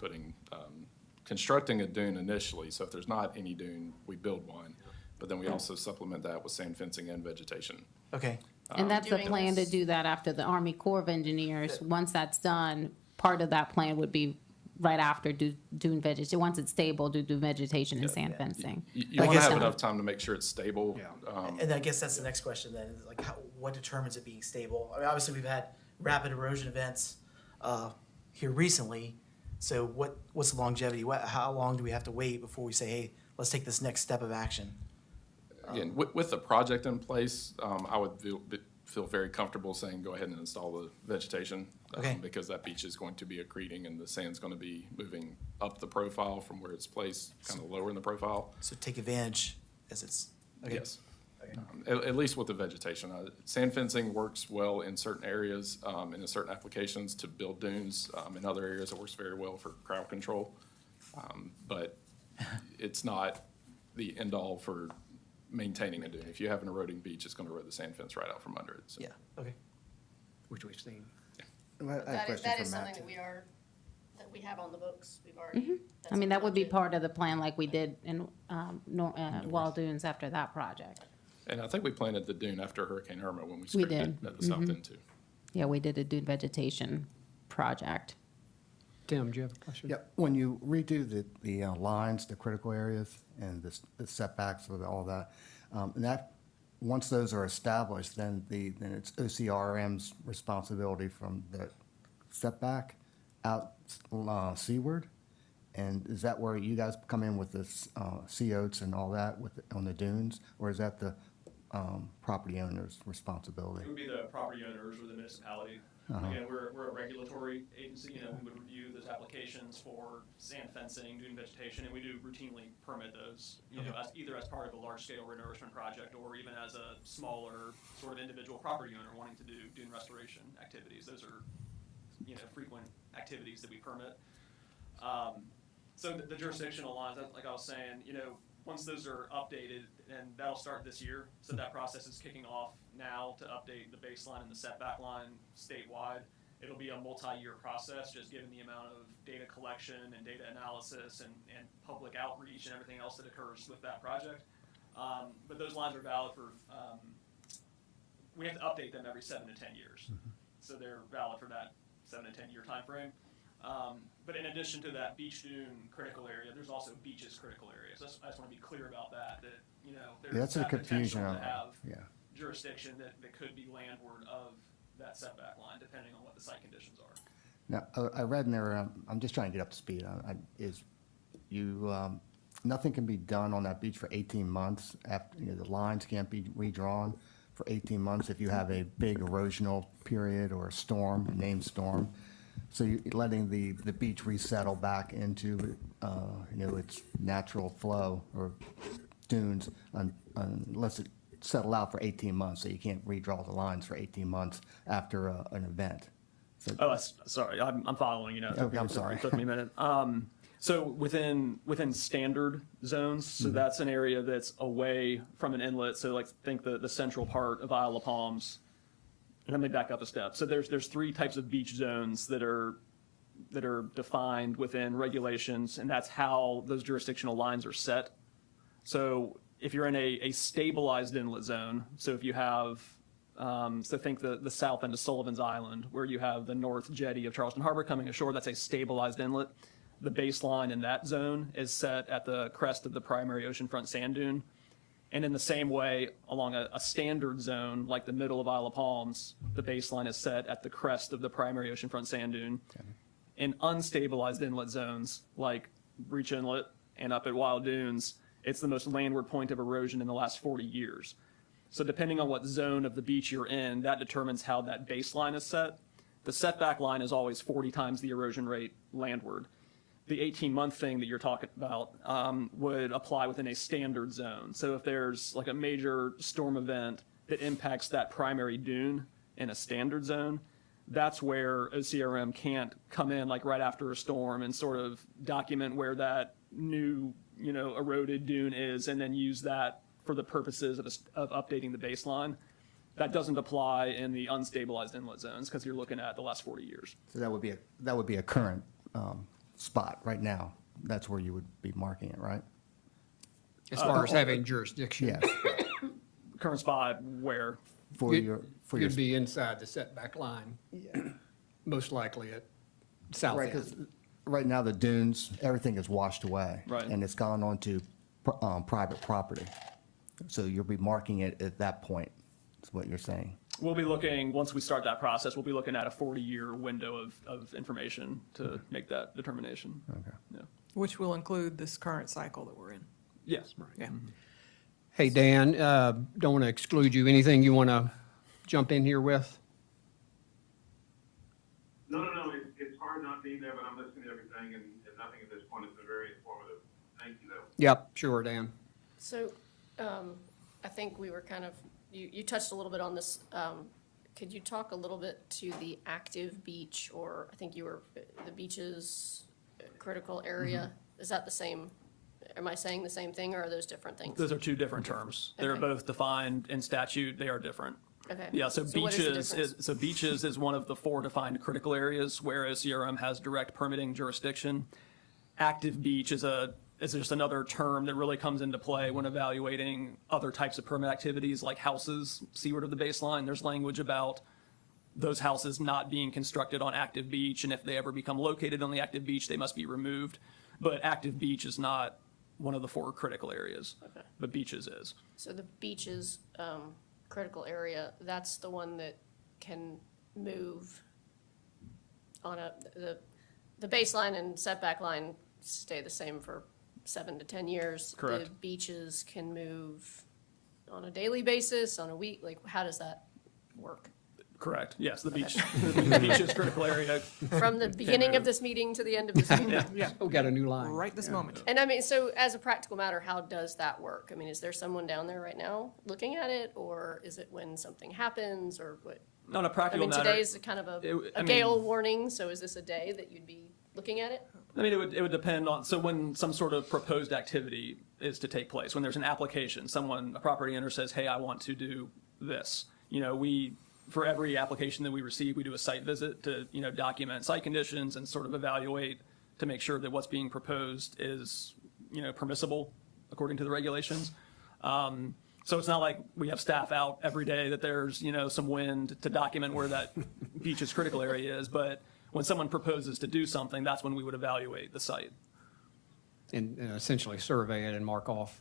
constructing a dune initially. So if there's not any dune, we build one. But then we also supplement that with sand fencing and vegetation. Okay, And that's the Doing plan to this- do that after the Army Corps of Engineers. Once that's done, part of that plan would be right after dune vegetation. Once it's stable, do vegetation and sand fencing. You I want to guess- have enough time to make sure it's stable. Yeah. and I guess that's the next question then, is like, what determines it being stable? I mean, obviously, we've had rapid erosion events here recently, so what's the longevity? How long do we have to wait before we say, hey, let's take this next step of action? Again, with the project in place, I would feel very comfortable saying, go ahead and install the vegetation. Okay. Because that beach is going to be accreting and the sand's going to be moving up the profile from where it's placed, kind of lower in the profile. So take advantage as it's, okay. Yes. Okay. At least with the vegetation. Sand fencing works well in certain areas, in certain applications to build dunes. In other areas, it works very well for crowd control. But it's not the end-all for maintaining a dune. If you have an eroding beach, it's going to erode the sand fence right out from under it. So. Yeah, okay. Which we've seen. I have a question That for is something Matt. that we have on the books. We've already. I mean, that would be part of the plan like we did in Wall Dunes after that project. And I think we planted the dune after Hurricane Irma when we scraped it did. at the south end too. Yeah, we did a dune vegetation project. Tim, do you have a question? Yep, when you redo the lines, the critical areas, and the setbacks with all that, and that, once those are established, then it's OCRM's responsibility from the setback out seaward? And is that where you guys come in with the COs and all that on the dunes, or is that the property owner's responsibility? It would be the property owners or the municipality. Again, we're a regulatory agency, we would review those applications for sand fencing, dune vegetation, and we do routinely permit those, either as part of a large-scale renourishment project or even as a smaller sort of individual property owner wanting to do dune restoration activities. Those are, frequent activities that we permit. So the jurisdictional lines, like I was saying, once those are updated, and that'll start this year, so that process is kicking off now to update the baseline and the setback line statewide. It'll be a multi-year process, just given the amount of data collection and data analysis and public outreach and everything else that occurs with that project. But those lines are valid for, we have to update them every 7 to 10 years. So they're valid for that 7 to 10 year time frame. But in addition to that beach dune critical area, there's also beaches critical areas. I just want to be clear about that, there's That's a that confusion. potential to have Yeah. jurisdiction that could be landward of that setback line, depending on what the site conditions are. Now, I read in there, I'm just trying to get up to speed, nothing can be done on that beach for 18 months after, the lines can't be redrawn for 18 months if you have a big erosional period or a storm, a named storm. So you're letting the beach resettle back into, its natural flow or dunes unless it settle out for 18 months, so you can't redraw the lines for 18 months after an event. So, Oh, sorry, I'm following, you know. Okay, I'm sorry. It took me a minute. So within standard zones, so Mm-hmm. that's an area that's away from an inlet. So like think the central part of Isle of Palms. Let me back up a step. So there's three types of beach zones that are defined within regulations, and that's how those jurisdictional lines are set. So if you're in a stabilized inlet zone, so if you have, so think the south end of Sullivan's Island, where you have the north jetty of Charleston Harbor coming ashore, that's a stabilized inlet. The baseline in that zone is set at the crest of the primary oceanfront sand dune. And in the same way, along a standard zone, like the middle of Isle of Palms, the baseline is set at the crest of the primary oceanfront sand dune. Okay. In unstabilized inlet zones, like Breach Inlet and up at Wild Dunes, it's the most landward point of erosion in the last 40 years. So depending on what zone of the beach you're in, that determines how that baseline is set. The setback line is always 40 times the erosion rate landward. The 18-month thing that you're talking about would apply within a standard zone. So if there's like a major storm event that impacts that primary dune in a standard zone, that's where OCRM can't come in like right after a storm and sort of document where that new, eroded dune is and then use that for the purposes of updating the baseline. That doesn't apply in the unstabilized inlet zones because you're looking at the last 40 years. So that would be a current spot right now. That's where you would be marking it, right? As far as having jurisdiction. Yes. Current spot where? You'd be inside the setback line. Yeah. Most likely at south Right, end. 'cause right now the dunes, everything is washed away. Right. And it's gone onto private property. So you'll be marking it at that point, is what you're saying. We'll be looking, once we start that process, we'll be looking at a 40-year window of information to make that determination. Okay. Yeah. Which will include this current cycle that we're in. Yes. Yeah. Hey, Dan, don't want to exclude you. Anything you want to jump in here with? No, it's hard not being there, but I'm listening to everything, and nothing at this point has been very informative. Thank you, though. Yep, sure, Dan. So, I think we were kind of, you touched a little bit on this. Could you talk a little bit to the active beach, or I think you were, the beaches critical area? Is that the same? Am I saying the same thing, or are those different things? Those are two different terms. They're Okay. both defined in statute. They are different. Okay. Yeah, so what is the beaches difference? beaches is one of the 4 defined critical areas where OCRM has direct permitting jurisdiction. Active beach is just another term that really comes into play when evaluating other types of permit activities like houses seaward of the baseline. There's language about those houses not being constructed on active beach, and if they ever become located on the active beach, they must be removed. But active beach is not one of the 4 critical areas, Okay. but beaches is. So the beaches, critical area, that's the one that can move on the baseline and setback line stay the same for 7 to 10 years. Correct. The beaches can move on a daily basis, on a week, like, how does that work? Correct, yes, the beach, the beach is critical area. From the beginning of this meeting to the end of this meeting? Yeah. Oh, got a new line. Right this moment. And I mean, so as a practical matter, how does that work? I mean, is there someone down there right now looking at it, or is it when something happens, or what? On a I practical mean, matter. today's kind of a gale warning, so is this a day that you'd be looking at it? I mean, it would depend on, so when some sort of proposed activity is to take place, when there's an application, a property owner says, hey, I want to do this. For every application that we receive, we do a site visit to, document site conditions and sort of evaluate to make sure that what's being proposed is, permissible according to the regulations. So it's not like we have staff out every day that there's, some wind to document where that beach's critical area is. But when someone proposes to do something, that's when we would evaluate the site. And essentially survey it and mark off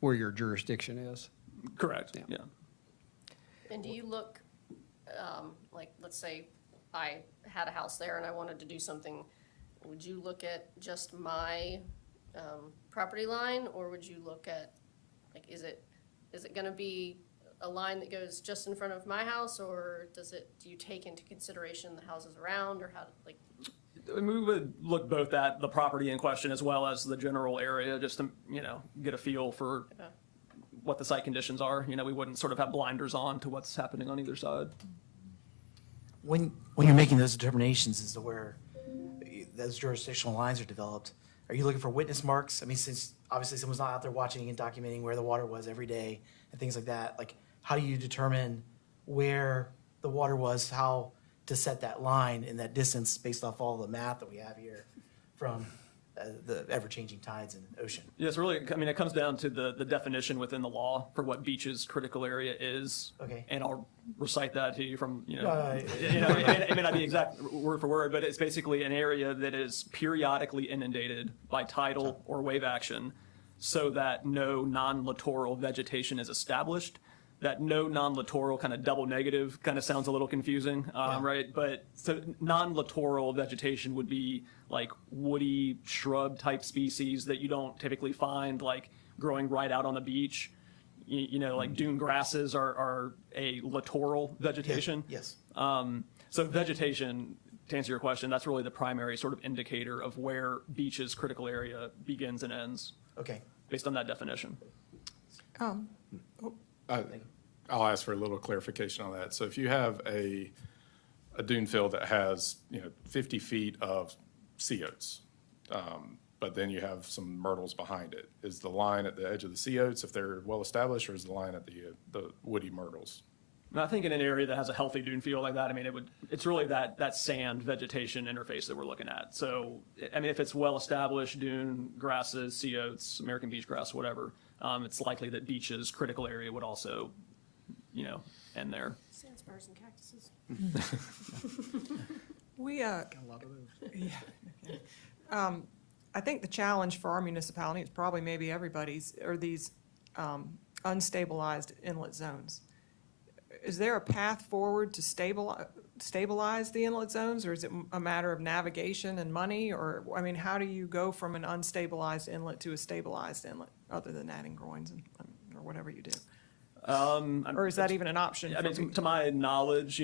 where your jurisdiction is. Correct, yeah. And do you look, like, let's say I had a house there and I wanted to do something, would you look at just my property line, or would you look at, like, is it gonna be a line that goes just in front of my house, or do you take into consideration the houses around, or how, like? We would look both at the property in question as well as the general area, just to, get a feel for Okay. what the site conditions are. We wouldn't sort of have blinders on to what's happening on either side. When you're making those determinations as to where those jurisdictional lines are developed, are you looking for witness marks? I mean, since obviously someone's not out there watching and documenting where the water was every day and things like that, like how do you determine where the water was, how to set that line and that distance based off all the math that we have here from the ever-changing tides in the ocean? Yes, really, it comes down to the definition within the law for what beach's critical area is. Okay. And I'll recite that to you from, Right. it may not be exact word for word, but it's basically an area that is periodically inundated by tidal or wave action so that no non-littoral vegetation is established. That no non-littoral kind of double negative kind of sounds a little confusing, right? But so non-littoral vegetation would be like woody shrub type species that you don't typically find like growing right out on the beach. Like dune grasses are a littoral vegetation. Yes. So vegetation, to answer your question, that's really the primary sort of indicator of where beach's critical area begins and ends Okay. based on that definition. I'll ask for a little clarification on that. So if you have a dune field that has, 50 feet of sea oats, but then you have some myrtles behind it, is the line at the edge of the sea oats, if they're well established, or is the line at the woody myrtles? And I think in an area that has a healthy dune field like that, it's really that sand vegetation interface that we're looking at. So, if it's well-established dune, grasses, sea oats, American beach grass, whatever, it's likely that beach's critical area would also, end there. Sandspars and cactuses. We, got a lot of those. Yeah. I think the challenge for our municipality, it's probably maybe everybody's, are these unstabilized inlet zones. Is there a path forward to stabilize the inlet zones, or is it a matter of navigation and money? Or, how do you go from an unstabilized inlet to a stabilized inlet, other than adding groins or whatever you do? Or is that even an option? To my knowledge,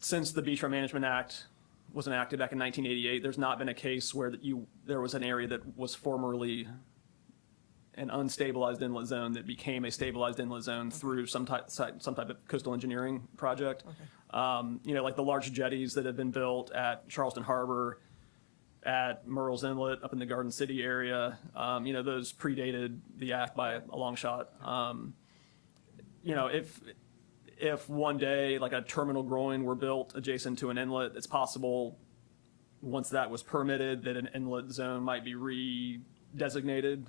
since the Beachfront Management Act was enacted back in 1988, there's not been a case where there was an area that was formerly an unstabilized inlet zone that became a stabilized inlet zone through some type of coastal engineering project. Okay. Like the large jetties that have been built at Charleston Harbor, at Murrells Inlet up in the Garden City area, those predated the act by a long shot. If one day like a terminal groin were built adjacent to an inlet, it's possible once that was permitted that an inlet zone might be re-designated.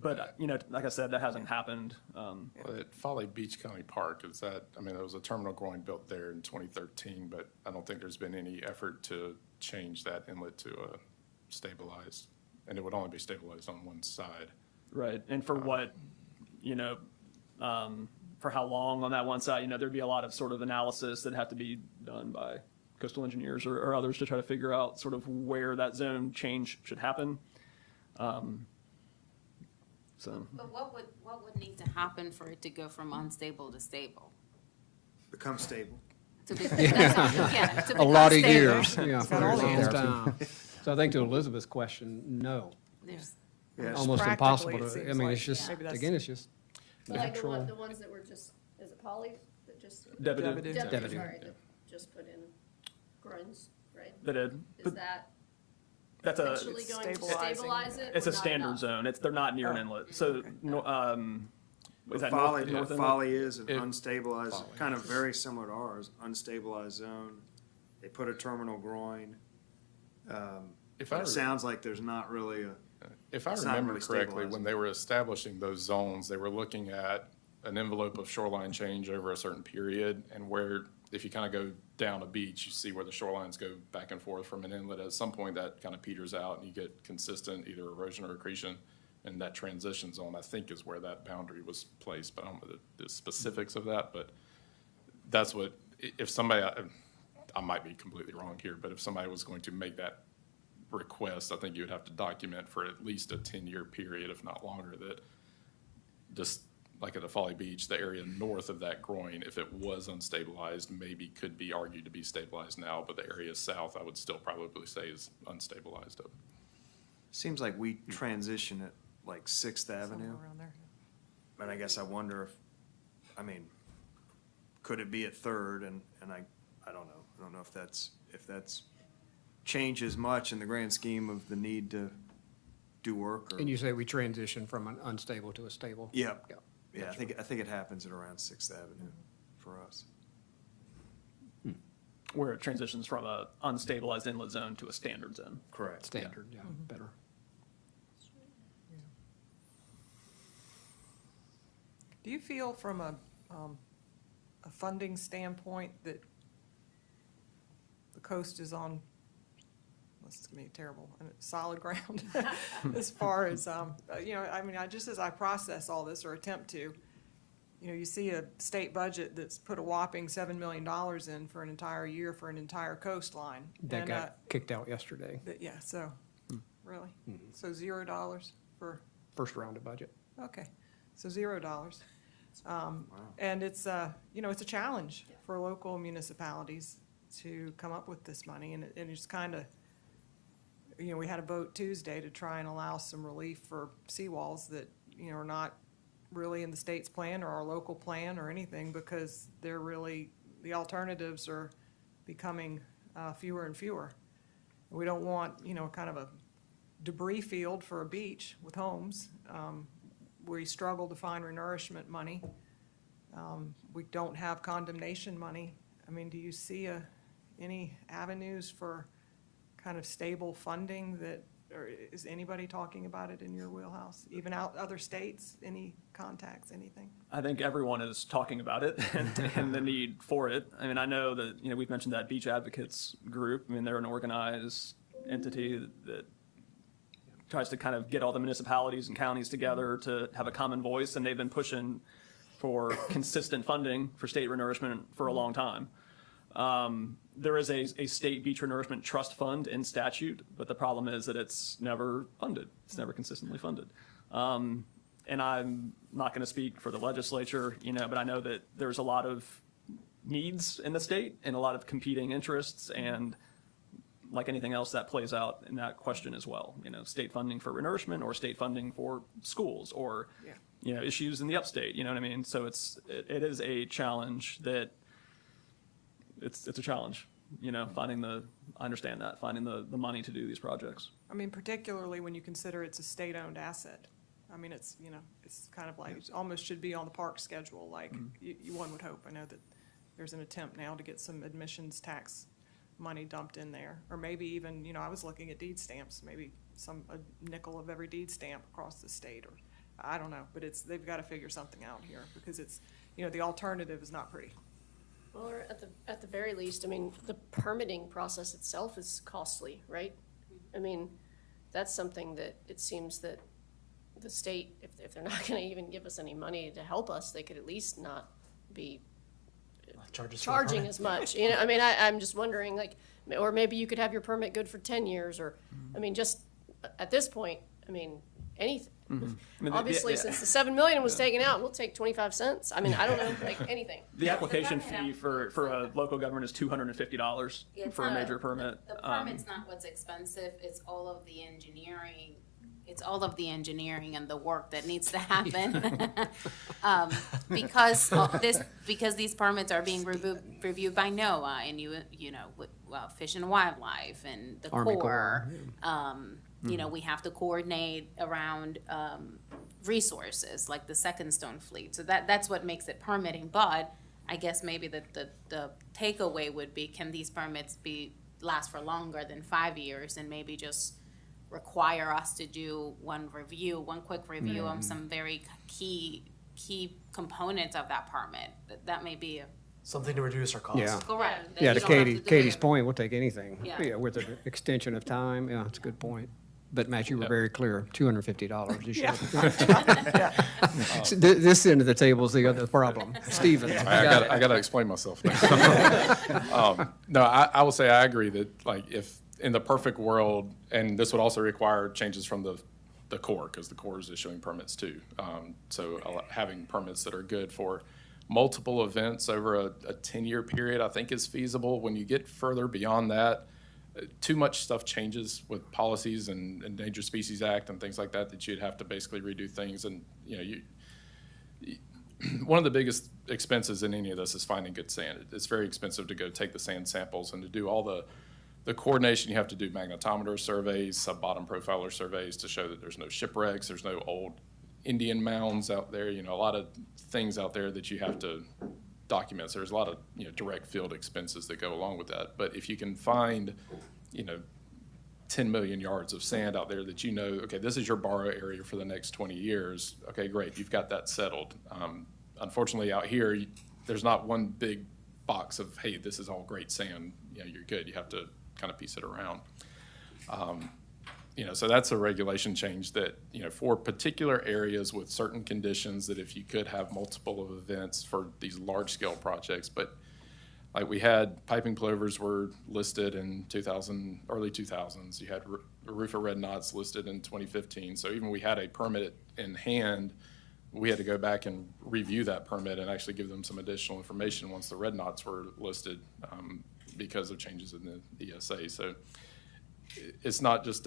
But, like I said, that hasn't happened. At Folly Beach County Park, there was a terminal groin built there in 2013, but I don't think there's been any effort to change that inlet to a stabilized, and it would only be stabilized on one side. Right, and for what, for how long on that one side, there'd be a lot of sort of analysis that have to be done by coastal engineers or others to try to figure out sort of where that zone change should happen. But what would need to happen for it to go from unstable to stable? Become stable. To become A lot of stable. years, yeah, got all for a the long answers. time. So I think to Elizabeth's question, no, There's- Yes. almost Practically, impossible it to, seems like, it's just, maybe that's- again, it's just So like the natural. ones that were just, is it poly, that just? Debited. Debited. Debited, Debited. sorry, that just put in groins, right? That did. Is that That's eventually going to stabilizing. stabilize it? it's or a not standard enough? zone. They're not near an Oh, inlet. So, is that Folly, north inlet? Folly is an It- unstabilized, Folly. kind of very similar to ours, unstabilized zone. They put a terminal groin. If I It sounds like there's not really a, If I It's not remember really correctly, stabilized. when they were establishing those zones, they were looking at an envelope of shoreline change over a certain period, and where, if you kind of go down a beach, you see where the shorelines go back and forth from an inlet. At some point, that kind of peters out, and you get consistent either erosion or accretion, and that transition zone, I think, is where that boundary was placed, but I don't know the specifics of that, but that's what, if somebody, I might be completely wrong here, but if somebody was going to make that request, I think you would have to document for at least a 10-year period, if not longer, that just like at the Folly Beach, the area north of that groin, if it was unstabilized, maybe could be argued to be stabilized now, but the area south, I would still probably say is unstabilized. Seems like we transition at like Sixth Avenue. Somewhere around there. And I guess I wonder if, I mean, could it be at Third? And I don't know. I don't know if that's changes much in the grand scheme of the need to do work. Or, And you say we transition from an unstable to a stable? Yep. Yeah. Yeah, I think it happens at around Sixth Avenue for us. Where it transitions from a unstabilized inlet zone to a standard zone. Correct. Standard, yeah, better. Do you feel from a funding standpoint that the coast is on, this is gonna be terrible, solid ground as far as, you know, I mean, just as I process all this or attempt to, you know, you see a state budget that's put a whopping $7 million in for an entire year for an entire coastline. That And, got kicked out yesterday, yeah, so, really? So $0 for, first round of budget. okay, so $0. And it's, you know, it's a challenge for local municipalities to come up with this money, and it's kind of, you know, we had a vote Tuesday to try and allow some relief for seawalls that, you know, are not really in the state's plan or our local plan or anything, because they're really, the alternatives are becoming fewer and fewer. We don't want, you know, kind of a debris field for a beach with homes. We struggle to find renourishment money. We don't have condemnation money. I mean, do you see any avenues for kind of stable funding that, or is anybody talking about it in your wheelhouse? Even out other states, any contacts, anything? I think everyone is talking about it and the need for it. I mean, I know that, you know, we've mentioned that Beach Advocates group. I mean, they're an organized entity that tries to kind of get all the municipalities and counties together to have a common voice, and they've been pushing for consistent funding for state renourishment for a long time. There is a state beach renourishment trust fund in statute, but the problem is that it's never funded. It's never consistently funded. And I'm not going to speak for the legislature, you know, but I know that there's a lot of needs in the state and a lot of competing interests, and like anything else, that plays out in that question as well. You know, state funding for renourishment or state funding for schools or, you know, issues in the upstate, you know what I mean? So it is a challenge that it's a challenge, you know, I understand that, finding the money to do these projects. I mean, particularly when you consider it's a state-owned asset. I mean, it's, you know, it's kind of like, it almost should be on the park schedule, like one would hope. I know that there's an attempt now to get some admissions tax money dumped in there, or maybe even, you know, I was looking at deed stamps, maybe a nickel of every deed stamp across the state, or I don't know, but they've got to figure something out here, because it's, you know, the alternative is not pretty. Well, or at the very least, I mean, the permitting process itself is costly, right? I mean, that's something that it seems that the state, if they're not gonna even give us any money to help us, they could at least not be charging as much, you know, I mean, I'm just wondering, like, or maybe you could have your permit good for 10 years, or, I mean, just at this point, I mean, anything. I mean, Obviously, since the $7 million was taken out, we'll take 25 cents. I mean, I don't know, like, anything. The application fee for a local government is $250 for a major permit. The permit's not what's expensive, it's all of the engineering. It's all of the engineering and the work that needs to happen. Because these permits are being reviewed by NOAA and you know, Fish and Wildlife and the Army Corps. You know, we have to coordinate around resources like the Second Stone Fleet. So that's what makes it permitting. But I guess maybe the takeaway would be, can these permits last for longer than 5 years, and maybe just require us to do one quick review on some very key components of that permit. That may be Something to reduce our costs. Yeah. correct. That Yeah, you to don't have to do Katie's it. point, we'll take anything. Yeah. With an extension of time, yeah, that's a good point. But Matt, you were very clear, $250 this year. So this end of the table is the other problem. Stephen. I gotta explain myself now. No, I will say I agree that, like, if in the perfect world, and this would also require changes from the the Corps, because the Corps is issuing permits too. So having permits that are good for multiple events over a 10-year period, I think is feasible. When you get further beyond that, too much stuff changes with policies and Endangered Species Act and things like that, that you'd have to basically redo things. And, you know, one of the biggest expenses in any of this is finding good sand. It's very expensive to go take the sand samples and to do all the coordination. You have to do magnetometer surveys, sub-bottom profiler surveys to show that there's no shipwrecks, there's no old Indian mounds out there, you know, a lot of things out there that you have to document. So there's a lot of, you know, direct field expenses that go along with that. But if you can find, you know, 10 million yards of sand out there that you know, okay, this is your borrow area for the next 20 years, okay, great, you've got that settled. Unfortunately, out here, there's not one big box of, hey, this is all great sand, you know, you're good. You have to kind of piece it around. You know, so that's a regulation change that, you know, for particular areas with certain conditions, that if you could have multiple of events for these large scale projects. But like we had piping plovers were listed in early 2000s. You had roofer red knots listed in 2015. So even we had a permit in hand, we had to go back and review that permit and actually give them some additional information once the red knots were listed, because of changes in the ESA. So it's not just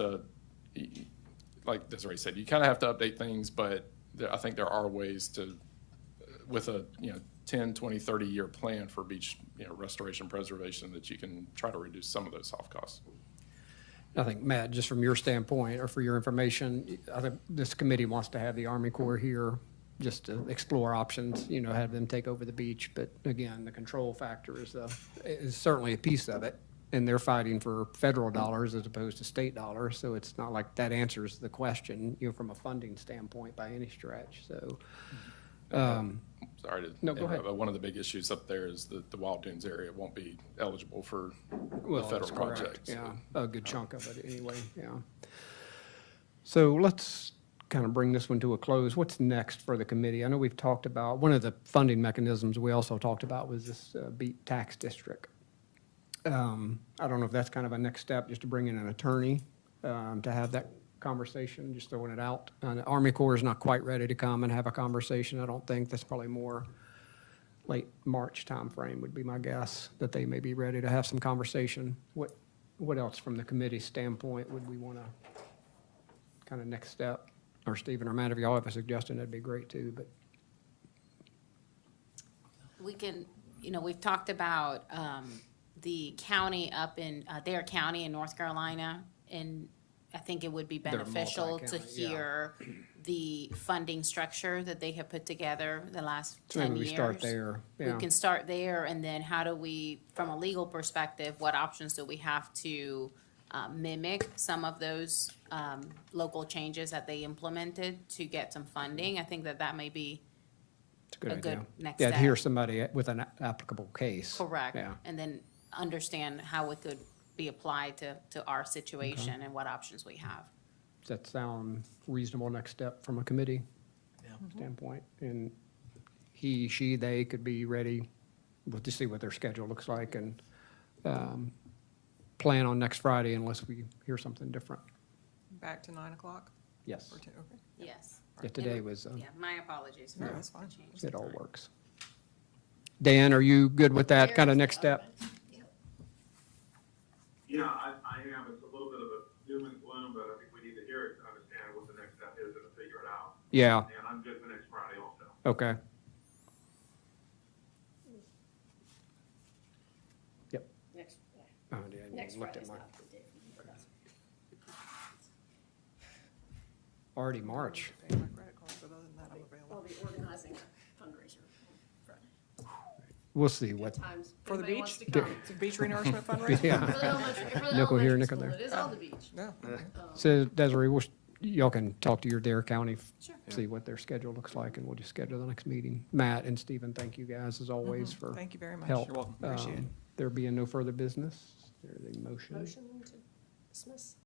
like Desiree said, you kind of have to update things, but I think there are ways to, with a, you know, 10, 20, 30-year plan for beach, you know, restoration preservation, that you can try to reduce some of those soft costs. I think, Matt, just from your standpoint, or for your information, I think this committee wants to have the Army Corps here just to explore options, you know, have them take over the beach. But again, the control factor is certainly a piece of it. And they're fighting for federal dollars as opposed to state dollars. So it's not like that answers the question, you know, from a funding standpoint by any stretch. So, sorry to no, go ahead. But one of the big issues up there is that the Wild Dunes area won't be eligible for the That's federal correct. project. Yeah, a good chunk of it anyway, yeah. So let's kind of bring this one to a close. What's next for the committee? I know we've talked about, one of the funding mechanisms we also talked about was this beat tax district. I don't know if that's kind of a next step, just to bring in an attorney to have that conversation, just throwing it out. The Army Corps is not quite ready to come and have a conversation, I don't think. That's probably more late March timeframe would be my guess, that they may be ready to have some conversation. What else from the committee standpoint would we want to kind of next step? Or Stephen or Matt, if y'all have a suggestion, that'd be great too, but. We can, you know, we've talked about the county up in Dare County in North Carolina, and I think it would be They're beneficial to multi-county, yeah. hear the funding structure that they have put together the last So 10 maybe years. we start there, We yeah. can start there, and then how do we, from a legal perspective, what options do we have to mimic some of those local changes that they implemented to get some funding? I think that may be It's a good a good idea. next Yeah, step. to hear somebody with an applicable case. Correct. Yeah. And then understand how it could be applied to our situation and what options we have. Does that sound reasonable next step from a committee Yeah. standpoint? And he, she, they could be ready, we'll just see what their schedule looks like and plan on next Friday unless we hear something different. Back to 9 o'clock Yes, or 10, okay. Yes. yeah, today was, Yeah, my apologies for No, that's fine. the change. it all works. Dan, are you good with that kind of next step? Yeah, I am. It's a little bit of a doom and gloom, but I think we need to hear it to understand what the next step is and to figure it out. Yeah, And I'm good for next Friday also. okay. Yep. Next, Oh, yeah, I next looked at Friday's mine. not the day for me, but that's- Already March. Pay my credit card, but other than that, I'm available. I'll be organizing a fundraiser Friday. We'll see what, Times, For the anybody wants beach? to come. It's a beach renourishment fundraiser? yeah. For the elementary, for the Nickel here, elementary nickel school, there. it is on the beach. No, okay. So Desiree, y'all can talk to your Dare County, Sure. see what their schedule looks like, and we'll just schedule the next meeting. Matt and Stephen, thank you guys as always for Thank you very much. help. You're welcome. Appreciate it. There being no further business, there's a motion. Motion to dismiss?